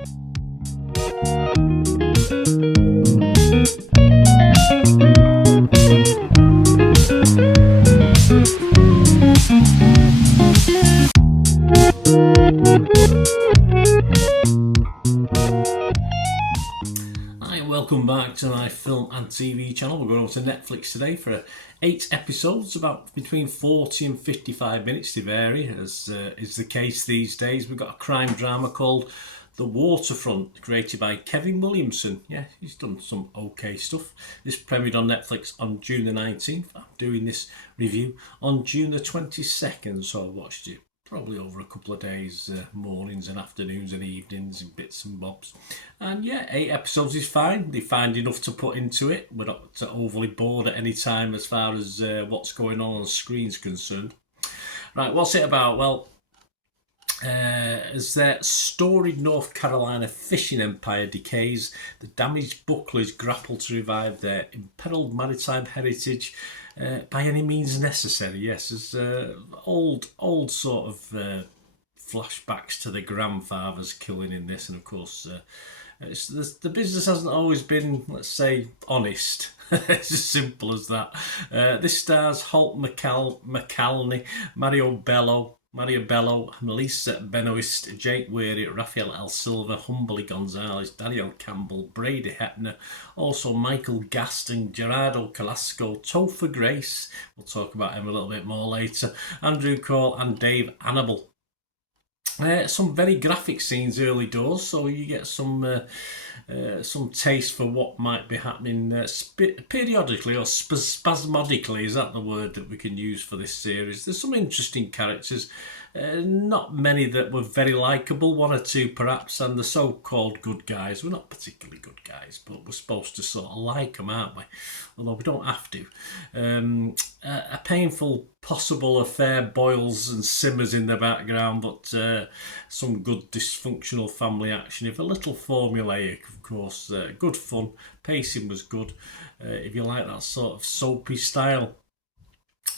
Welcome back to my film and TV channel. We're going over to Netflix today for 8 episodes, about between 40 and 55 minutes to vary, as is the case these days. We've got a crime drama called The Waterfront, created by Kevin Williamson. Yeah, he's done some okay stuff. This premiered on Netflix on June the 19th. I'm doing this review on June the 22nd, so I watched it probably over a couple of days, mornings and afternoons and evenings and bits and bobs. And yeah, 8 episodes is fine. They find enough to put into it. We're not overly bored at any time as far as what's going on the screen is concerned. Right, what's it about? Well, as their storied North Carolina fishing empire decays, the damaged bucklers grapple to revive their imperiled maritime heritage by any means necessary. Yes, there's old sort of flashbacks to the grandfather's killing in this, and of course the business hasn't always been, let's say, honest. It's as simple as that. This stars Holt McCallney, Mario Bello, Melissa Benoist, Jake Weary, Rafael El Silva, Humbly Gonzalez, Daniel Campbell, Brady Hepner, also Michael Gaston, Gerardo Calasco, Topher Grace, we'll talk about him a little bit more later, Andrew Cole and Dave Annable. Some very graphic scenes early doors, so you get some taste for what might be happening periodically or spasmodically. Is that the word that we can use for this series? There's some interesting characters, not many that were very likeable, 1 or 2 perhaps, and the so-called good guys were not particularly good guys, but we're supposed to sort of like them, aren't we? Although we don't have to. A painful possible affair boils and simmers in the background, but some good dysfunctional family action, if a little formulaic, of course. Good fun, pacing was good, if you like that sort of soapy style.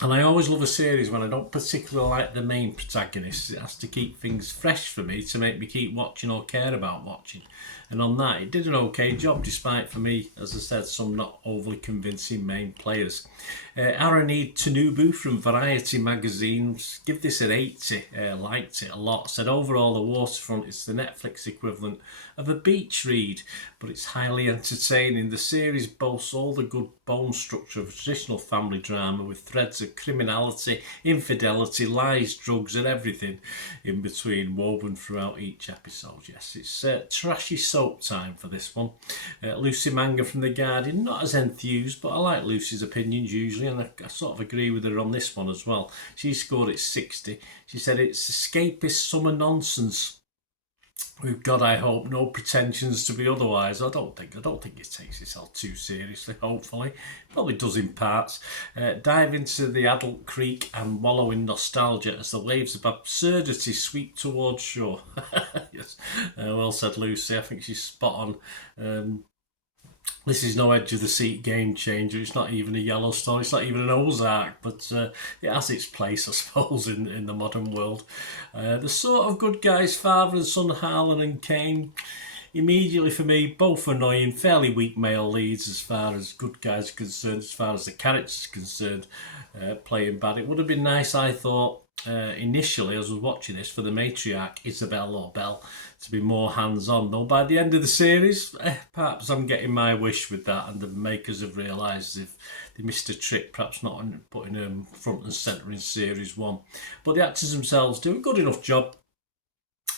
And I always love a series when I don't particularly like the main protagonist. It has to keep things fresh for me to make me keep watching or care about watching. And on that, it did an okay job, despite, for me, as I said, some not overly convincing main players. Aranid Tanubu from Variety magazine give this an 80, liked it a lot, said overall The Waterfront is the Netflix equivalent of a beach read, but it's highly entertaining. The series boasts all the good bone structure of a traditional family drama with threads of criminality, infidelity, lies, drugs and everything in between woven throughout each episode. Yes, it's trashy soap time for this one. Lucy Manga from The Guardian, not as enthused, but I like Lucy's opinions usually, and I sort of agree with her on this one as well. She scored it 60. She said it's escapist summer nonsense. We've got, I hope, no pretensions to be otherwise. I don't think it takes itself too seriously, hopefully. Probably does in parts. Dive into the adult creek and wallow in nostalgia as the waves of absurdity sweep towards shore. Yes, well said, Lucy. I think she's spot on. This is no edge of the seat game changer. It's not even a Yellowstone. It's not even an Ozark, but it has its place, I suppose, in the modern world. The sort of good guys, father and son, Harlan and Kane, immediately for me, both annoying, fairly weak male leads as far as good guys are concerned, as far as the characters are concerned, playing bad. It would have been nice, I thought, initially, as I was watching this, for the matriarch, Isabel or Belle, to be more hands-on, though by the end of the series, perhaps I'm getting my wish with that, and the makers have realised they missed a trick, perhaps not putting them front and centre in series 1. But the actors themselves do a good enough job,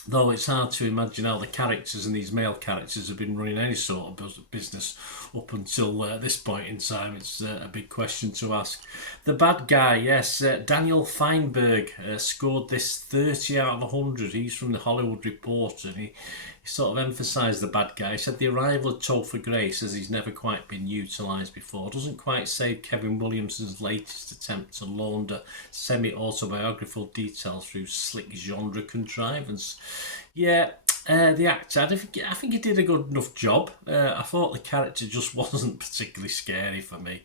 though it's hard to imagine how the characters and these male characters have been running any sort of business up until this point in time. It's a big question to ask. The bad guy, yes, Daniel Feinberg scored this 30 out of 100. He's from the Hollywood Reporter, and he sort of emphasised the bad guy. He said the arrival of Topher Grace, as he's never quite been utilised before, doesn't quite save Kevin Williamson's latest attempt to launder semi-autobiographical details through slick genre contrivance. Yeah, the actor, I think he did a good enough job. I thought the character just wasn't particularly scary for me.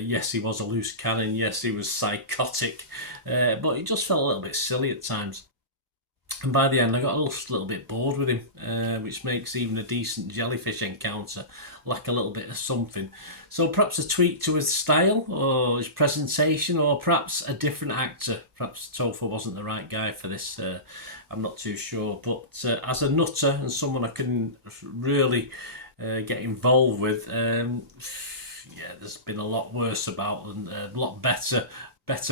Yes, he was a loose cannon. Yes, he was psychotic. But he just felt a little bit silly at times. And by the end, I got a little bit bored with him, which makes even a decent jellyfish encounter lack a little bit of something. So perhaps a tweak to his style or his presentation, or perhaps a different actor. Perhaps Topher wasn't the right guy for this. I'm not too sure. But as a nutter and someone I couldn't really get involved with, yeah, there's been a lot worse about and a lot better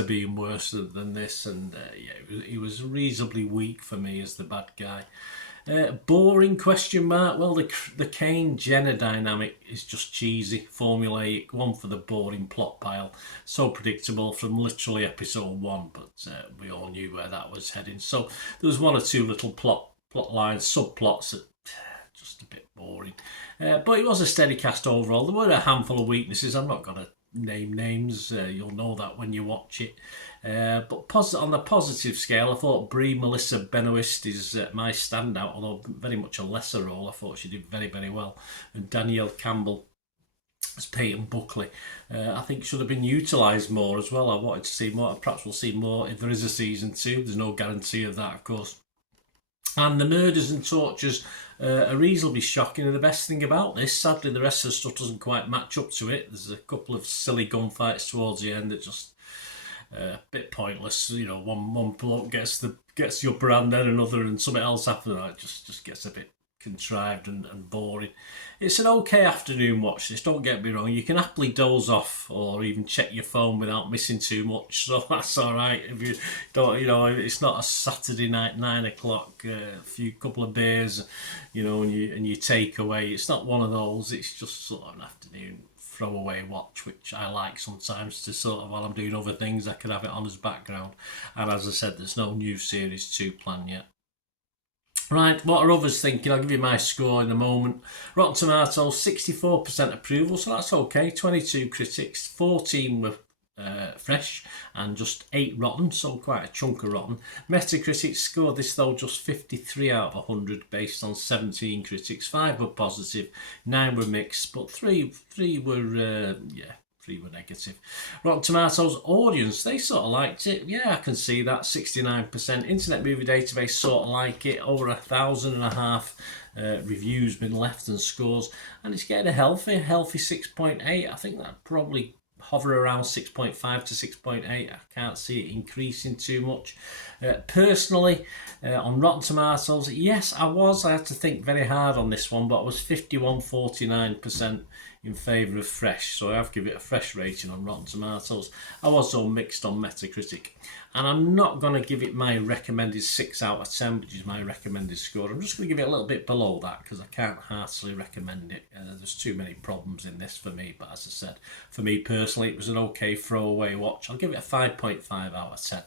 being worse than this, and yeah, he was reasonably weak for me as the bad guy. Boring question mark? Well, the Kane Jenner dynamic is just cheesy, formulaic, one for the boring plot pile. So predictable from literally episode 1, but we all knew where that was heading. So there was one or two little plot lines, subplots that just a bit boring. But it was a steady cast overall. There were a handful of weaknesses. I'm not going to name names, you'll know that when you watch it. But on the positive scale, I thought Brie Melissa Benoist is my standout, although very much a lesser role. I thought she did very, very well. And Danielle Campbell as Peyton Buckley, I think should have been utilised more as well. I wanted to see more. Perhaps we'll see more if there is a season 2. There's no guarantee of that, of course. And the murders and tortures are reasonably shocking, and the best thing about this, sadly the rest of the stuff doesn't quite match up to it. There's a couple of silly gunfights towards the end that just a bit pointless. You know, one bloke gets the upper hand, then another, and something else after that. It just gets a bit contrived and boring. It's an okay afternoon watch this, don't get me wrong. You can happily doze off or even check your phone without missing too much, so that's alright. If you don't, you know, it's not a Saturday night 9 o'clock, couple of beers, you know, and you take away. It's not one of those. It's just sort of an afternoon throwaway watch, which I like sometimes to sort of, while I'm doing other things, I can have it on as background. And as I said, there's no new series 2 planned yet. Right, what are others thinking? I'll give you my score in a moment. Rotten Tomatoes, 64% approval, so that's okay. 22 critics, 14 were fresh, and just 8 rotten, so quite a chunk of rotten. Metacritic scored this though just 53 out of 100 based on 17 critics. 5 were positive, 9 were mixed, but 3 were, 3 were negative. Rotten Tomatoes audience, they sort of liked it. Yeah, I can see that, 69%. Internet Movie Database sort of like it. Over 1,500 reviews been left and scores. And it's getting a healthy 6.8. I think that probably hover around 6.5 to 6.8. I can't see it increasing too much. Personally, on Rotten Tomatoes, yes, I had to think very hard on this one, but I was 51-49% in favour of fresh, so I have given it a fresh rating on Rotten Tomatoes. I was so mixed on Metacritic, and I'm not going to give it my recommended 6 out of 10, which is my recommended score. I'm just going to give it a little bit below that because I can't heartily recommend it. There's too many problems in this for me, but as I said, for me personally, it was an okay throwaway watch. I'll give it a 5.5 out of 10,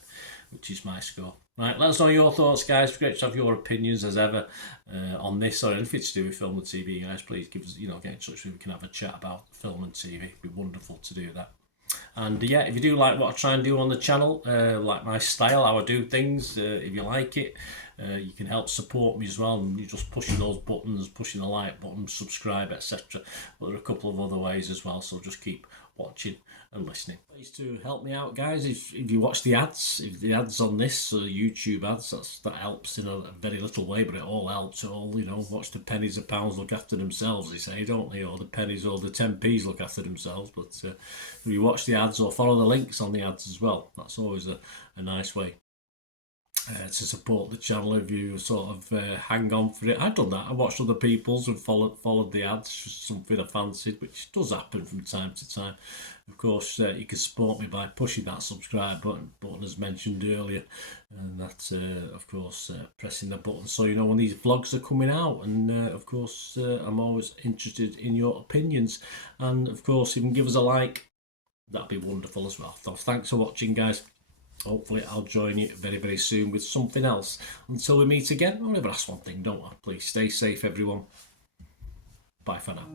which is my score. Right, let us know your thoughts, guys. It's great to have your opinions as ever on this or anything to do with film and TV, guys. Please give us, get in touch with me. We can have a chat about film and TV. It'd be wonderful to do that. And yeah, if you do like what I try and do on the channel, like my style, how I do things, if you like it, you can help support me as well. And you're just pushing those buttons, pushing the like button, subscribe, etc. But there are a couple of other ways as well, so just keep watching and listening. Please to help me out, guys. If you watch the ads, if the ads on this YouTube ads, that helps in a very little way, but it all helps. It all, watch the pennies and pounds look after themselves, they say, don't they? Or the pennies or the 10p's look after themselves. But if you watch the ads or follow the links on the ads as well, that's always a nice way to support the channel. If you sort of hang on for it, I've done that. I watched other people's and followed the ads, something I fancied, which does happen from time to time. Of course, you can support me by pushing that subscribe button as mentioned earlier, and that of course pressing the button so you know when these vlogs are coming out. And of course I'm always interested in your opinions, and of course if you can give us a like, that'd be wonderful as well. So thanks for watching, guys. Hopefully I'll join you very, very soon with something else. Until we meet again, I'll never ask one thing, don't I? Please stay safe, everyone. Bye for now.